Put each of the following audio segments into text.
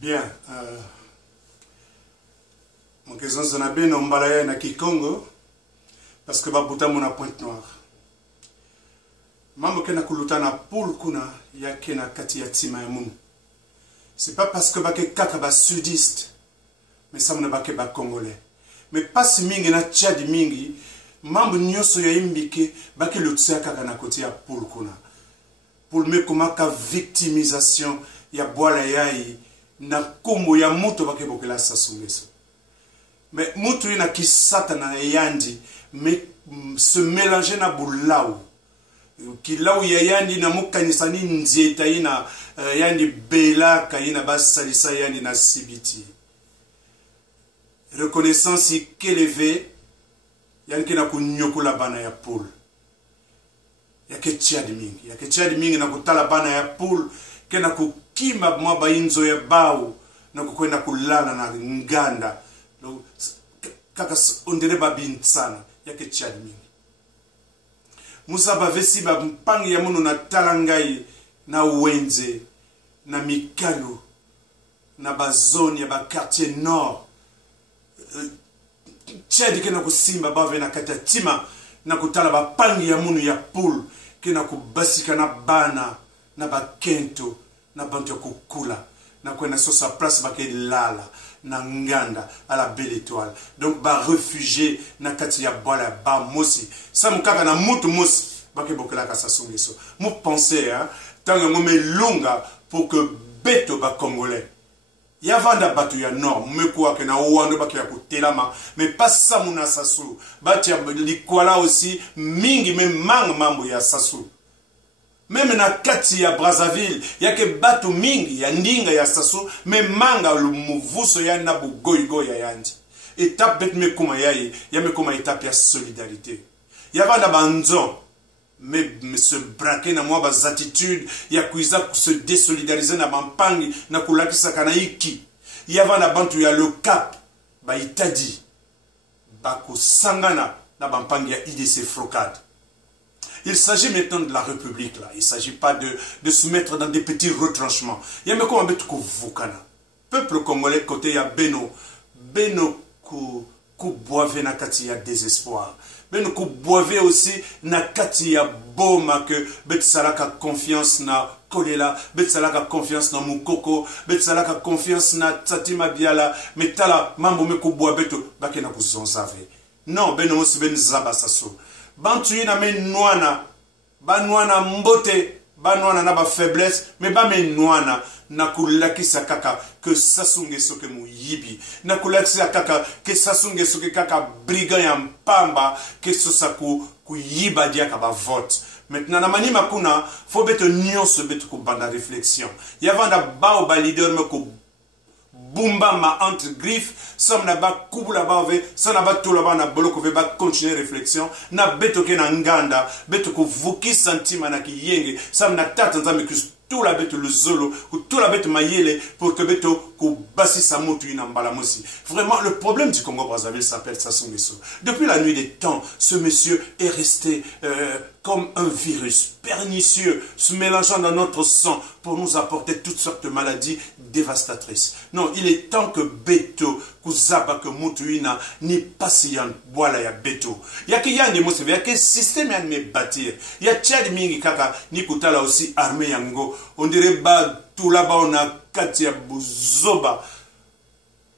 Bien. Mon question c'est na bien ombalaya na Kikongo parce que babuta mona Pointe Noire. Mambo kena kuluta na poule kuna ya kena kati ya tima ya munu. C'est pas parce que bake kaka ba sudiste mais ça mona bake ba congolais. Mais pas si mingi na Tchad mingi mambo nyoso ya imbike bake lutsia kaka na koti ya poule kuna. Pour me komaka victimisation ya bwala yai na kombo ya muto bake bokela sasungeso. Mais mutu ina kisata na yandi mais se mélanger na bulaou. Kilau ya yandi na mukanisa ni nzieta ina yandi bela kaina basalisa yandi na sibiti. Reconnaissance keleve yandi kena kunyokula bana ya poule. Yake Tchad mingi na kutala bana ya poule kena kukima mwaba inzo ya bao na kukwenda kulala na nganda kaka ondere babin sana yake Tchad mingi musaba vesi ba mpangi ya munu na talangai na wenze na mikalu na bazoni ya ba quartier nord Tchad kena kusimba bave na katatima na kutala ba pangi ya munu ya poule kena kubasika na bana na bakento na bantu ya kukula na kwena sosa place bake lala na nganda à la belle étoile donc ba réfugié na kati ya bola ba mosi sa mukaka na mutu mosi bake bokela ka sasungeso mu penser hein tango ngome lunga pour que beto ba congolais ya vanda batu ya nord mekuwa ke na wando bake ya kutelama mais pas ça muna sasu bati ya likwala aussi mingi même mambo ya sasu. Même na kati ya Brazzaville, yake batu mingi ya ndinga ya sasu, me manga lumuvuso ya na bugoigo ya yandi. Étape bet me kuma yayi, ya me kuma étape ya solidarité. Yava na banzon, me se braquer na mwa bas attitude, ya kuiza se désolidariser na bampangi, na kulakisa kana iki. Yava na bantu ya le cap, ba itadi, ba kusangana na bampangi ya IDC Frocade. Il s'agit maintenant de la République, là. Il ne s'agit pas de se mettre dans des petits retranchements. Il y a même comme un peuple congolais, côté il y a Beno ku boive na kati ya désespoir. Beno ku boive aussi na kati ya boma que bet salaka confiance na Kolela, bet salaka confiance na Mukoko, bet salaka confiance na Tsatima Biala, metala mambo me ku boive beto bakena ku zonzave. Non, Beno mosi ben zaba saso. Bantu ina men noana, ba noana mbote, ba noana na ba faiblesse, mais ba men noana na kulakisa kaka que sasunge soke mu yibi, na kulakisa kaka que sasunge soke kaka brigand ya mpamba que sosa ku yiba dia ka ba vote. Maintenant na manima kuna faut beto nyonso beto ko banda réflexion. Yavanda ba o ba leader me ko Bumba ma entre griffes, sam na ba kubu la ba ve, sam na ba tout la ba na boloko ve ba continuer réflexion, na beto ke na nganda, beto ko vuki santima na ki yenge, sam na tata nzame kus tout la beto le zolo, ou tout la beto mayele, pour que beto ko basi sa motu ina mbala mosi. Vraiment, le problème du Congo-Brazzaville s'appelle Sassou Nguesso. Depuis la nuit des temps, ce monsieur est resté comme un virus pernicieux, se mélangeant dans notre sang pour nous apporter toutes sortes de maladies dévastatrices. Non, il est temps que Beto, Kuzaba, que Mutuina, ni patiyan, voilà ya Beto. Y'a ki yandi mose, y'a que système y'a me bâtir. Y'a Tchad mingi kaka, ni kutala aussi armée yango. On dirait ba tout là-bas on a katia buzoba.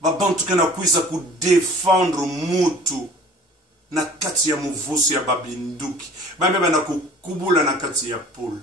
Ba bantu kena kuisa ku défendre Mutu. Na kati ya muvusi ya babinduki. Bambe na kukubula na kati ya poule.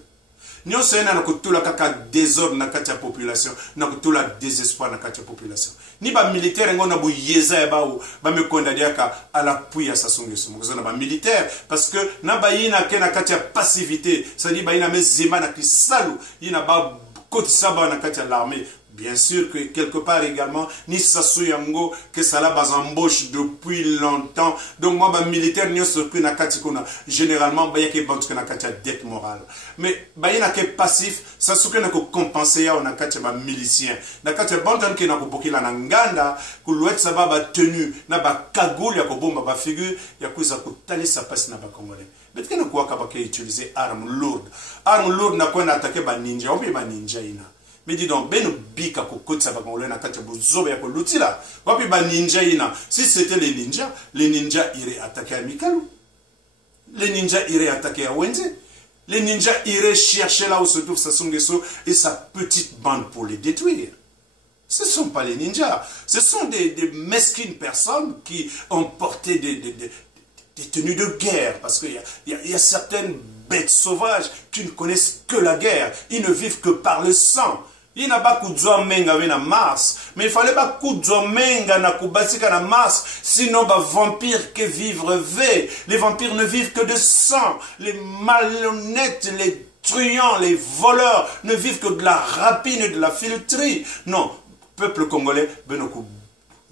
Nyonso ena na kutula kaka désordre na kati ya population. Na kutula désespoir na kati ya population. Ni ba militaire ngo na bu yeza ya bao. Bame konda diaka à l'appui ya Sassou Nguesso. Moukozo na ba militaire. Parce que na ba yina ke na kati ya passivité. Ça dit ba yina me zema na kisalu. Yina ba koti saba na kati ya l'armée. Bien sûr que quelque part également, ni Sassou Yango, que ça l'a bas embauche depuis longtemps. Donc moi, bah, militaire, n'y a surpris na katikona. Généralement, bah, y a que bon, na katia dette morale. Mais, bah, y a que passif, Sassou que na ko compenser ya, on a katia bah, milicien. Na katia bon, que na ko boki la nanganda, que l'ouest ça va tenu, na ba kagoul, ya ko bomba ba figure, ya ko ça ko tali sa passe na ba congolais. Mais qu'est-ce que quoi utiliser arme lourde? Arme lourde na quoi na attaquer ba ninja, on peut ba ninja ina. Mais dis donc, ben bika kokot ça va qu'on l'a katia bozobe ya kolutila. Wapi ba ninja ina. Si c'était les ninjas iraient attaquer à Mikalu. Les ninjas iraient attaquer à Wenze. Les ninjas iraient chercher là où se trouve Sassou Nguesso et sa petite bande pour les détruire. Ce ne sont pas les ninjas. Ce sont des mesquines personnes qui ont porté des tenues de guerre. Parce qu'il y a certaines bêtes sauvages qui ne connaissent que la guerre. Ils ne vivent que par le sang. Il n'y a pas de menga na Mars. Mais il fallait pas que menga na kubasika na Mars. Sinon, bah, vampires que vivre ve. Les vampires ne vivent que de sang. Les malhonnêtes, les truands, les voleurs ne vivent que de la rapine et de la filouterie. Non. Peuple congolais, benoku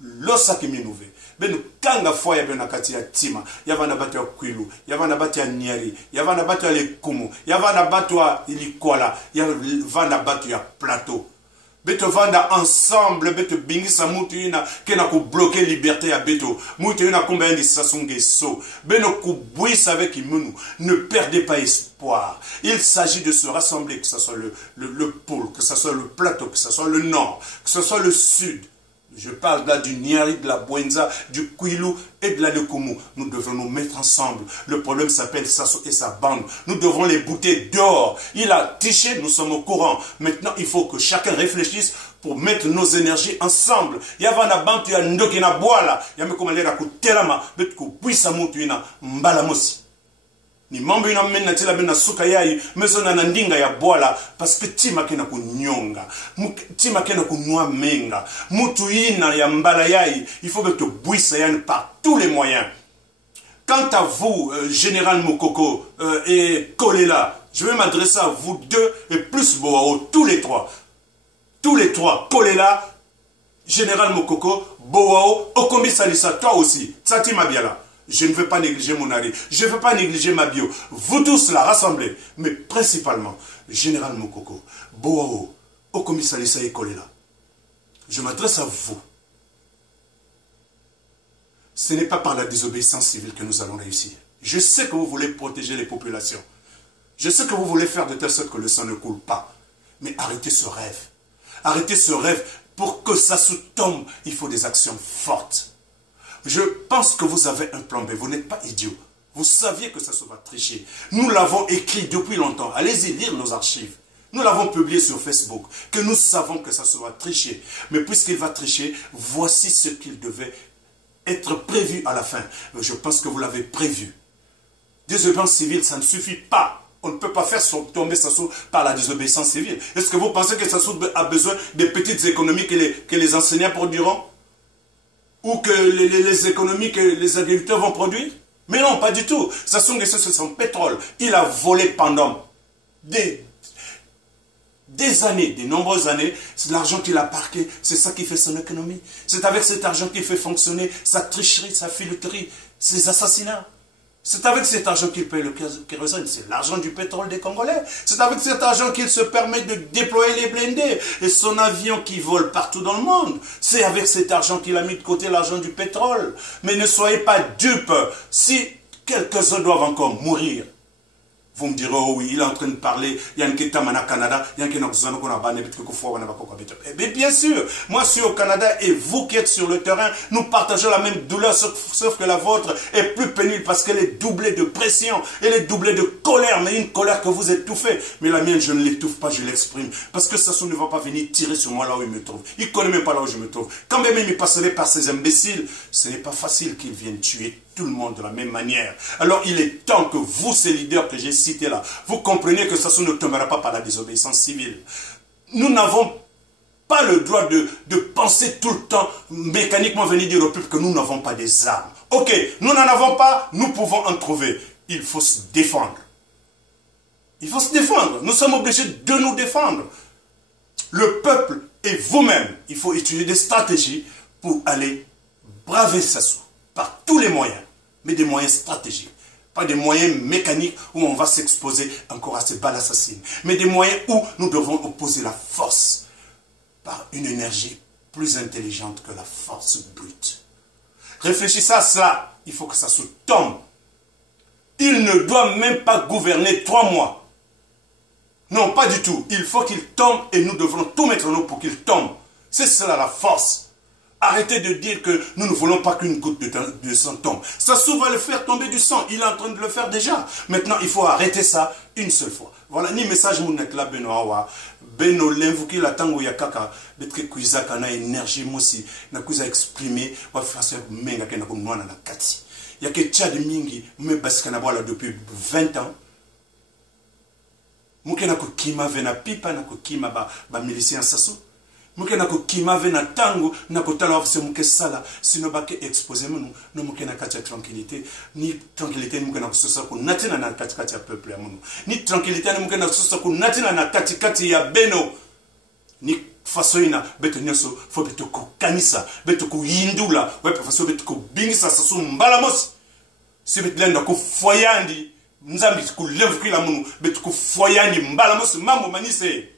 losaki minouve. Benu kanga foya benakati ya tima. Yavana batu ya kwilu. Yavana batu ya niari. Yavana batu ya lekumu. Yavana batu ya ilikola. Yavana batu ya plateau. Beto vanda ensemble, beto bingisa mutu ina kena ku bloquer liberté ya beto. Mutu ina combien de Sassou Nguesso. Beno kubuisa avec imunu. Ne perdez pas espoir. Il s'agit de se rassembler, que ce soit le pôle, que ce soit le plateau, que ce soit le nord, que ce soit le sud. Je parle là du Niari, de la Bwenza, du Kwilu et de la Lekumu. Nous devons nous mettre ensemble. Le problème s'appelle Sassou et sa bande. Nous devons les bouter dehors. Il a triché, nous sommes au courant. Maintenant, il faut que chacun réfléchisse pour mettre nos énergies ensemble. Yavana bantu ya ndoki na boala. Yame komalera kutelama. Bet kupuisa mutu ina mbalamosi. Ni mambo ina mena tila mena suka yai meso na ndinga ya boala parce que tima kena kunyonga tima kena kunwa menga mutu ina ya mbala yai il faut que tu buisa yani par tous les moyens. Quant à vous général Mokoko et Kolela, je vais m'adresser à vous deux et plus Boao, tous les trois Kolela, général Mokoko, Boao, Okombi Salisa, toi aussi Tsati Mabiala. Je ne veux pas négliger mon ari. Je ne veux pas négliger ma bio. Vous tous là, rassemblés. Mais principalement, Général Mokoko, Boao, Okomi Salisa et Kolela. Je m'adresse à vous. Ce n'est pas par la désobéissance civile que nous allons réussir. Je sais que vous voulez protéger les populations. Je sais que vous voulez faire de telle sorte que le sang ne coule pas. Mais arrêtez ce rêve. Arrêtez ce rêve. Pour que ça se tombe, il faut des actions fortes. Je pense que vous avez un plan B. Vous n'êtes pas idiot. Vous saviez que ça se va tricher. Nous l'avons écrit depuis longtemps. Allez-y lire nos archives. Nous l'avons publié sur Facebook. Que nous savons que ça se va tricher. Mais puisqu'il va tricher, voici ce qu'il devait être prévu à la fin. Je pense que vous l'avez prévu. Désobéissance civile, ça ne suffit pas. On ne peut pas faire tomber Sassou par la désobéissance civile. Est-ce que vous pensez que Sassou a besoin des petites économies que les enseignants produiront? Ou que les économies que les agriculteurs vont produire? Mais non, pas du tout. Sassou Nguesso, c'est son pétrole. Il a volé pendant des années, de nombreuses années. C'est l'argent qu'il a parqué. C'est ça qui fait son économie. C'est avec cet argent qu'il fait fonctionner sa tricherie, sa filouterie, ses assassinats. C'est avec cet argent qu'il paye le kérosène. C'est l'argent du pétrole des Congolais. C'est avec cet argent qu'il se permet de déployer les blindés et son avion qui vole partout dans le monde. C'est avec cet argent qu'il a mis de côté l'argent du pétrole. Mais ne soyez pas dupes. Si quelques-uns doivent encore mourir, vous me direz, oh oui, il est en train de parler, il y a un Ketamana Canada, il y a un mais bien sûr, moi je suis au Canada et vous qui êtes sur le terrain, nous partageons la même douleur, sauf que la vôtre est plus pénible parce qu'elle est doublée de pression, elle est doublée de colère, mais une colère que vous étouffez. Mais la mienne, je ne l'étouffe pas, je l'exprime. Parce que Sassou ne va pas venir tirer sur moi là où il me trouve. Il ne connaît même pas là où je me trouve. Quand même il me passerait par ces imbéciles, ce n'est pas facile qu'ils viennent tuer tout le monde de la même manière. Alors il est temps que vous, ces leaders que j'ai cités là, vous compreniez que Sassou ne tombera pas par la désobéissance civile. Nous n'avons pas le droit de penser tout le temps, mécaniquement venir dire au peuple que nous n'avons pas des armes. Ok, nous n'en avons pas, nous pouvons en trouver. Il faut se défendre. Il faut se défendre. Nous sommes obligés de nous défendre. Le peuple et vous-même, il faut utiliser des stratégies pour aller braver Sassou. Par tous les moyens. Mais des moyens stratégiques. Pas des moyens mécaniques où on va s'exposer encore à ces balles assassines. Mais des moyens où nous devons opposer la force par une énergie plus intelligente que la force brute. Réfléchissez à cela. Il faut que ça se tombe. Il ne doit même pas gouverner 3 mois. Non, pas du tout. Il faut qu'il tombe et nous devrons tout mettre en nous pour qu'il tombe. C'est cela la force. Arrêtez de dire que nous ne voulons pas qu'une goutte de sang tombe. Sassou va le faire tomber du sang. Il est en train de le faire déjà. Maintenant, il faut arrêter ça une seule fois. Voilà, ni message mounet là, Beno Awa. Beno l'invoquer la tango yakaka. D'être kuizaka na énergie moussi. Na kuiza exprimer. Va faire ça menga ke na kumnoana na kati. Yake Tchad mingi. Me basika na boala depuis 20 ans. Mouke na kukima vena pipa na kukima ba milicien Sassou. Mouke na kukima vena tango na kotala wafse mouke sala sino bake expose mounou no mouke na katia tranquillité ni tranquillité ni mouke na kusosa ku natina na kati ya peuple ya mounou ni tranquillité ni mouke na kusosa ku natina na kati ya Beno ni faso ina beto nyoso fo beto ku kanisa beto ku yindula wepe faso beto ku bingisa Sassou mbala mosi si beto lenda ku foyandi nzambi ku levu kila mounou beto ku foyandi mbala mosi mambo manise